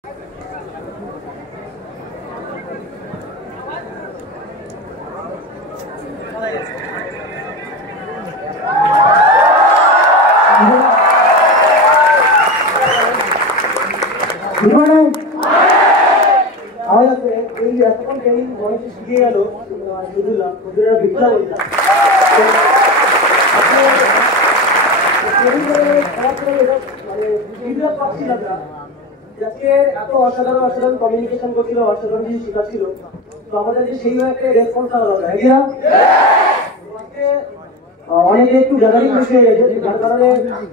শিখে গেল এত অসাধারণ অসাধারণ কমিউনিকেশন করছিল, অসাধারণ জিনিস শেখাচ্ছিল। তো আমাদের যে সেই একটা রেসপন্স আলাদা, অনেকে একটু গ্যাদারিং বেশি হয়ে গেছে, যার কারণে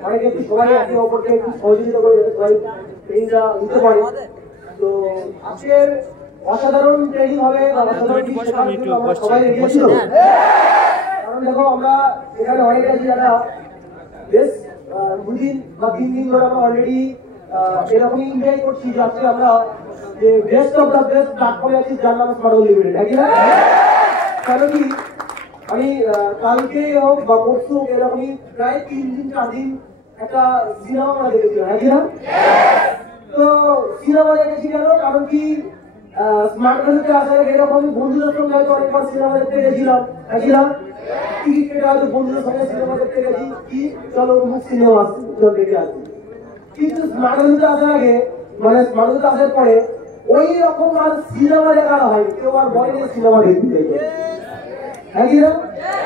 অনেকে একটু সবাই একে অপরকে একটু সহযোগিতা করে সবাই ট্রেনিংটা নিতে পারে। তো আজকের অসাধারণ ট্রেনিং হবে, সবাই এগিয়ে ছিল। কারণ দেখো আমরা এখানে অনেকে আছি যারা বেশ 2 দিন বা 3 দিন ধরে আমরা অলরেডি এরকমই এনজয় করছি যে আজকে আমরা যে বেস্ট অফ দ্য বেস্ট প্ল্যাটফর্মে আছি, যার নাম স্মার্ট লিমিটেড। কেন কি আমি কালকে হোক বা পরশু এরকমই প্রায় 3 দিন 4 দিন একটা সিনেমা আমরা দেখেছিলাম। তো সিনেমা দেখেছি কেন? কারণ কি স্মার্ট ভ্যালুতে আসার এরকম বন্ধুদের সঙ্গে হয়তো অনেকবার সিনেমা দেখতে গেছিলাম, টিকিট কেটে হয়তো বন্ধুদের সঙ্গে সিনেমা দেখতে গেছি, কি চলো মুখ সিনেমা চল দেখে আসি। কিন্তু স্মার্ট ভ্যালুতে আসার আগে মানে স্মার্ট ভ্যালুতে আসার পরে ওই রকম আর সিনেমা দেখা হয়, কেউ আর বলে সিনেমা দেখতে যাই।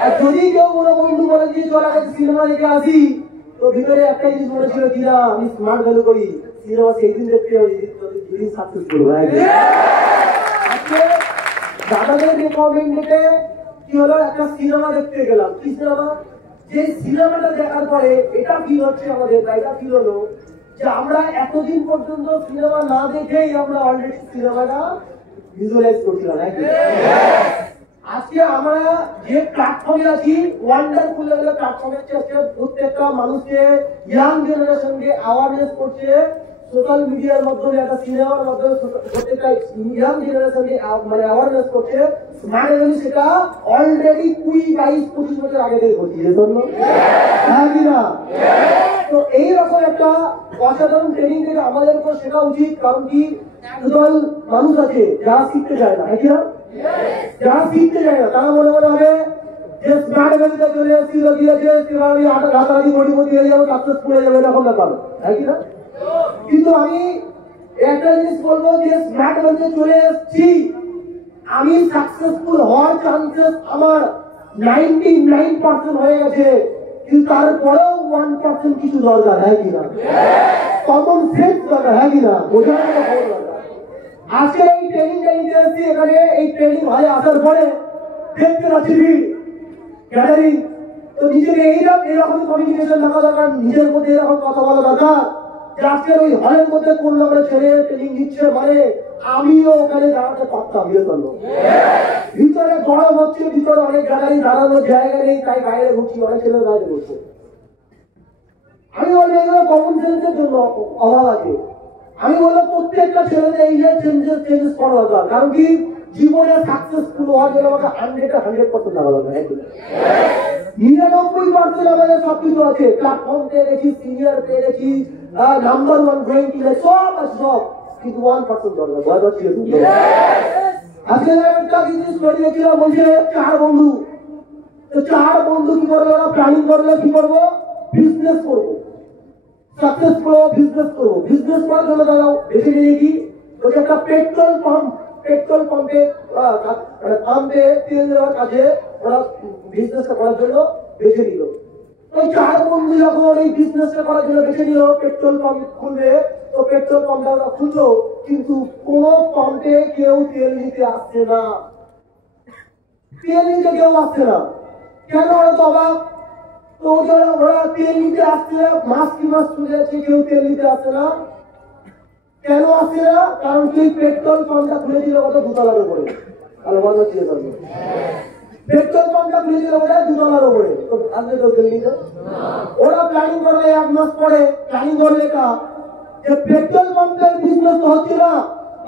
আর যদি কেউ কোনো বন্ধু বলে যে চল আগে সিনেমা দেখে আসি, তো ভিতরে একটাই জিনিস বলেছিল কিনা আমি স্মার্ট ভ্যালু করি, সিনেমা সেই দিন দেখতে হবে যেদিন সাকসেসফুল হয়। দাদাদের রিকমেন্ড থেকে কি হলো, একটা সিনেমা দেখতে গেলাম। কি সিনেমা? যে সিনেমাটা দেখার পরে এটা ফিল হচ্ছে আমাদের, এটা ফিল হলো যে আমরা এতদিন পর্যন্ত সিনেমা না দেখেই আমরা অলরেডি সিনেমাটা ভিজুয়ালাইজ করছিলাম। আজকে আমরা যে প্ল্যাটফর্মে আছি, ওয়ান্ডারফুল প্ল্যাটফর্মে আছি। আজকে প্রত্যেকটা মানুষকে, ইয়াং জেনারেশনকে অ্যাওয়ারনেস করছে সোশ্যাল মিডিয়ার মাধ্যমে, একটা সিনেমার মাধ্যমে প্রত্যেকটা ইয়াং জেনারেশনকে মানে অ্যাওয়ারনেস করছে স্মার্ট ভ্যালু। সেটা অলরেডি 20-22-25 বছর আগে থেকে করছি, হ্যাঁ কিনা? তো এইরকম একটা অসাধারণ ট্রেনিং থেকে আমাদের উপর শেখা উচিত। কারণ কি একদল মানুষ আছে যারা শিখতে চায় না, যারা শিখতে চায় না তারা মনে মনে হবে যে স্মার্ট ভ্যালুতে চলে এসেছি, আমি রাতারাতি মোটিমোটি হয়ে যাবো, সাকসেসফুল হয়ে যাবে, এরকম ব্যাপার, হ্যাঁ কিনা? কিন্তু আমি একটা জিনিস বলবো যে স্মার্ট ভ্যালুতে চলে এসেছি, আমি সাকসেসফুল হওয়ার চান্সেস আমার 99% হয়ে গেছে। কিন্তু তারপরেও 1% কিছু দরকার, হ্যাঁ কিনা? কমন সেন্স দরকার, হ্যাঁ কিনা? বোঝার মতো খবর দরকার। আজকে এই ট্রেনিংটা নিতে এসেছি, এখানে এই ট্রেনিং হয়ে আসার পরে দেখতে পাচ্ছি গ্যাদারিং। তো নিজেকে এরকম কমিউনিকেশন থাকা দরকার, নিজের মধ্যে এরকম কথা বলা দরকার যে আজকের ওই হলের মধ্যে কোন নম্বরে ছেড়ে ট্রেনিং দিচ্ছে, মানে আমিও ওখানে দাঁড়াতে পারতাম। ভিতরে গরম হচ্ছে, ভিতরে অনেক গ্যাদারিং, দাঁড়ানোর জায়গা নেই, তাই বাইরে ঘুরছি, অনেক ছেলে বাইরে ঘুরছে। আমি বলি এগুলো কমন সেন্সের জন্য অভাব আছে। আমি বললাম প্রত্যেকটা ছেলেদের এই যে চেঞ্জেস করা দরকার। কারণ কি জীবনে সাকসেসফুল হওয়ার জন্য আমাকে 100% থাকা দরকার। 99% আমাদের সবকিছু আছে, প্ল্যাটফর্ম পেয়ে গেছি, সিনিয়র পেয়ে গেছি, নাম্বার 1 গোয়িং টু সব আছে, সব, কিন্তু 1% দরকার। ভয় পাচ্ছি আজকে একটা জিনিস তৈরি হচ্ছিল, বলছে 4 বন্ধু। তো 4 বন্ধু কি করবে? প্ল্যানিং করলে কি করবো? বিজনেস করবো, সাকসেসফুল বিজনেস করবো। বিজনেস করার জন্য দাঁড়াও বেছে নিয়ে কি ওই একটা পেট্রোল পাম্পে তেল দেওয়ার কাজে ওরা বিজনেসটা করার জন্য বেছে নিল। ওই 4 বন্ধু যখন এই বিজনেসটা করার জন্য বেছে নিল, পেট্রোল পাম্প খুলবে। তো পেট্রোল পাম্পটা ওরা খুললো, কিন্তু কোন পাম্পে কেউ তেল নিতে আসছে না, তেল নিতে কেউ আসছে না। কেন? ওরা তো অবাক। তো ওরা তেল নিতে আসছে না, মাস কি মাস চলে যাচ্ছে, কেউ তেল নিতে আসছে না। কেন আসছে না? কারণ সেই পেট্রোল পাম্পটা খুলেছিল কত 2 তলার উপরে। পেট্রোল পাম্পটা খুলেছিল ওটা 2 তলার উপরে। তো আসলে কেউ তেল নিত? ওরা প্ল্যানিং করবে 1 মাস পরে, প্ল্যানিং করবে এটা যে পেট্রোল পাম্পের বিজনেস তো হচ্ছে না,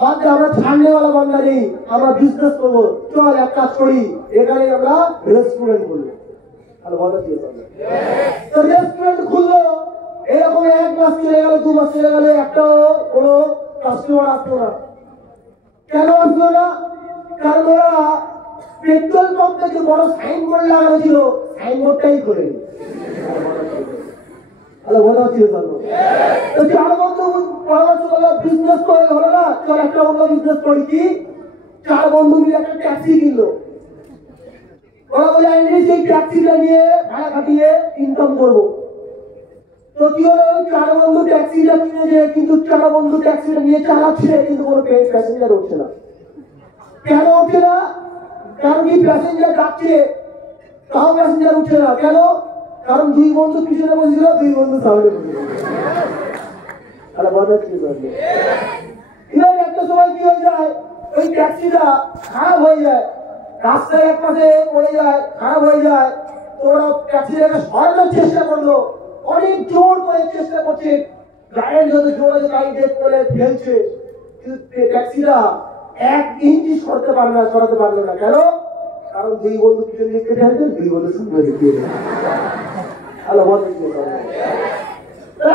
বাদে আমরা ছাড়নেওয়ালা বান্দা নেই, আমরা বিজনেস করবো, চল এক কাজ করি, এখানে আমরা রেস্টুরেন্ট খুলবো। তো রেস্টুরেন্ট খুললো, এরকম 1 মাস চলে গেল, 2 মাস চলে গেল, একটা কোনো কাস্টমার আসতো না। কেন আসলো না? কারণ ওরা পেট্রোল পাম্পে যে বড় সাইনবোর্ড লাগানো ছিল সাইনবোর্ডটাই করেনি। বিজনেস করে হলো না, চল একটা অন্য বিজনেস করি। কি? 4 বন্ধু মিলে একটা ট্যাক্সি কিনলো। ওরা বলে সেই ট্যাক্সিটা নিয়ে ভাড়া খাটিয়ে ইনকাম করবো। তো কি হলো, ওই 4 বন্ধু ট্যাক্সিটা কিনেছে, কিন্তু 4 বন্ধু ট্যাক্সিটা নিয়ে চালাচ্ছে, কিন্তু কোনো প্যাসেঞ্জার উঠছে না। কেন উঠছে না? কারণ কি প্যাসেঞ্জার যাচ্ছে, তাও প্যাসেঞ্জার উঠছে না। কেন? কারণ 2 বন্ধু পিছনে বসেছিল, 2 বন্ধু সামনে বসেছিল। একটা সময় কি হয়ে যায়, ওই ট্যাক্সিটা খারাপ হয়ে যায়, রাস্তায় এক পাশে পড়ে যায়, খারাপ হয়ে যায়। তো ওরা ট্যাক্সিটাকে সরানোর চেষ্টা করলো, অনেক জোর করে চেষ্টা করছে, গাড়ির যত জোরে গাড়ি করে ফেলছে, কিন্তু ট্যাক্সিটা 1 ইঞ্চি সরাতে পারলো না। কেন? কারণ 2 বন্ধু পিছনে লিখতে চাইছেন, 2 বন্ধু শুনবে লিখতে।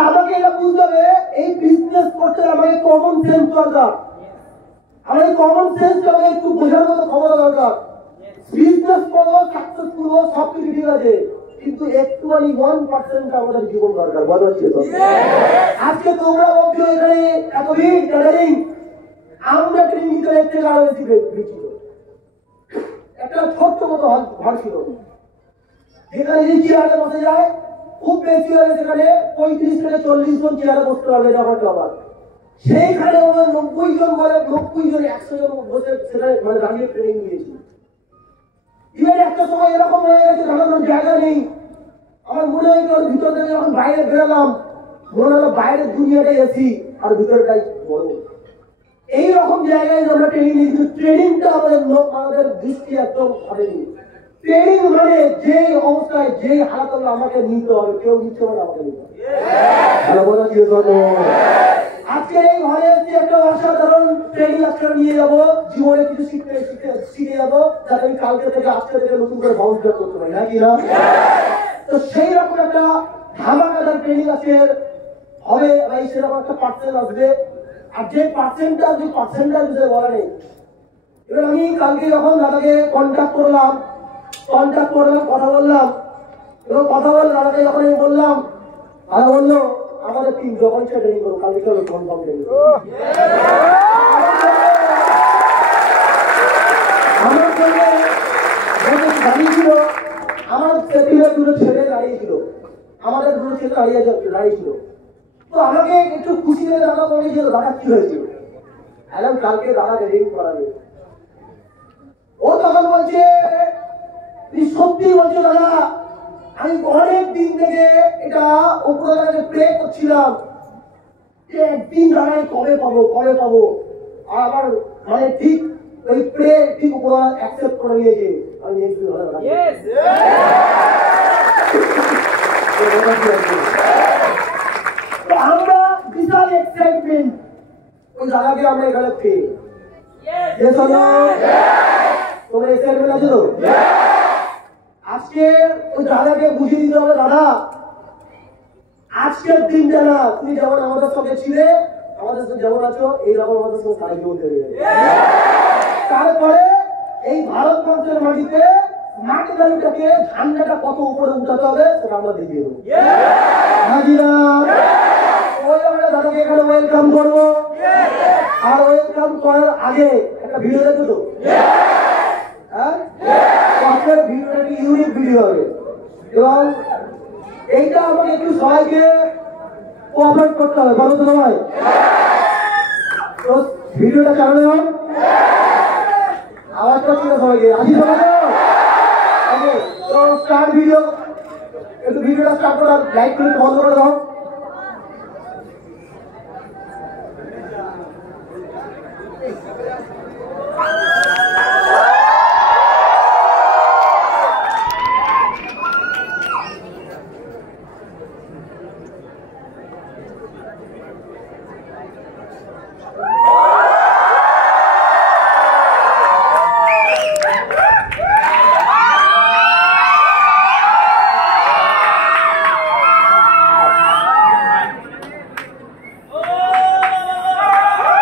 আমাকে এটা বুঝতে হবে, এই বিজনেস করতে আমাকে কমন সেন্স দরকার। আমাকে কমন সেন্স আমাকে একটু বোঝার মতো ক্ষমতা দরকার। বিজনেস করবো, সাকসেসফুল হবো, সবকিছু ঠিক আছে, কিন্তু একটুখানি 1% আমাদের জীবন দরকার। বলা হচ্ছে আজকে তোমরা ভাবছো এখানে এত ভিড় গ্যাদারিং, আমরা ট্রেনিং নিতে থেকে আরো বেশি ভিড় ছিল। একটা ছোট্ট মতো ঘর ছিল, যেখানে যে চেয়ারে বসে যায়, খুব বেশি হলে সেখানে 35 থেকে 40 জন চেয়ারে বসতে পারবে। আবার সেইখানে আমরা 90 জন বলে 90 জন 100 জন বসে সেখানে মানে দাঁড়িয়ে ট্রেনিং নিয়েছি। এবার একটা সময় এরকম হয়ে গেছে, দাঁড়ানোর জায়গা নেই। আমার মনে হয় ওর ভিতর থেকে যখন বাইরে বেরোলাম, মনে হলো বাইরের দুনিয়াটাই এসি আর ভিতরটাই বড়। এইরকম জায়গায় আমরা ট্রেনিং নিয়েছি। ট্রেনিংটা আমাদের দৃষ্টি একদম সরেনি। ট্রেনিং মানে যে অবস্থায় যে হালাত হলো আমাকে নিতে হবে, কেউ নিচ্ছে মানে আমাকে নিতে হবে। আজকে এই ঘরে এসে একটা অসাধারণ ট্রেনিং আজকে নিয়ে যাবো, জীবনে কিছু শিখে যাবো, যাতে আমি কালকে থেকে আজকে থেকে নতুন করে বাউন্স ব্যাক করতে পারি, নাকি না? তো সেই রকম একটা ধামাকাদার ট্রেনিং আজকে হবে, সেরকম একটা পার্সেন্ট আসবে। আর যে পার্সেন্টটা বিষয়ে বলা নেই। এবার আমি কালকে যখন দাদাকে কন্ট্যাক্ট করলাম, কথা বললাম, এবং কথা বলে দাদাকে যখন আমি বললাম, দাদা বললো আমাদের টিম যখন সে ট্রেনিং করবো, কালকে চলো কনফার্ম ট্রেনিং। আমার সঙ্গে দাঁড়িয়েছিল, আমার টেবিলের 2 ছেলে দাঁড়িয়েছিল, আমাদের 2 ছেলে দাঁড়িয়েছিল। তো আমাকে একটু খুশি হয়ে দাদা বলেছিল, দাদা কি হয়েছিল? এখন কালকে দাদা ট্রেনিং করাবে। ও তখন বলছে, তুই সত্যি বলছো দাদা? আমি অনেক দিন থেকে এটা উপরে প্রে করছিলাম যে একদিন দাঁড়াই কবে পাবো। আর আমার মানে ঠিক ওই প্রে ঠিক উপরে অ্যাকসেপ্ট করে নিয়েছে। আমি নেক্সট দিন আমরা বিশাল এক্সাইটমেন্ট, ওই দাদাকে আমরা এখানে পেয়ে। তোমরা এক্সাইটমেন্ট আছো তো? আজকে ওই দাদাকে বুঝিয়ে দিতে হবে, দাদা আজকের দিনটা না, তুমি যেমন আমাদের সঙ্গে ছিলে, আমাদের সঙ্গে যেমন আছো, এইরকম আমাদের সঙ্গে সারা জীবন চলে যাবে। তারপরে এই ভারতবর্ষের মাটিতে মাটিটাকে ঝান্ডাটা কত উপরে উঠাতে হবে সেটা আমরা দেখিয়ে দেবো। ওই আমরা দাদাকে এখানে ওয়েলকাম করবো। আর ওয়েলকাম করার আগে একটা ভিডিও দেখো তো, হ্যাঁ ভিডিওটা কি ইউনিক ভিডিও হবে, এবং এইটা আমাকে একটু সবাইকে কোঅপারেট করতে হবে। বলো তো সবাই, তো ভিডিওটা চালানো হয়, আওয়াজ করছি না সবাইকে, আসি সবাই। তো স্টার্ট ভিডিও, একটু ভিডিওটা স্টার্ট করো, লাইক করে বন্ধ করে দাও।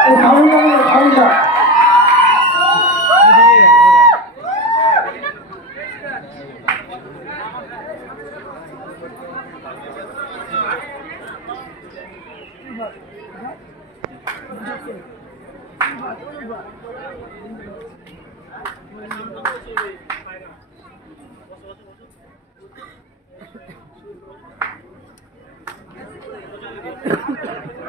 Thank you.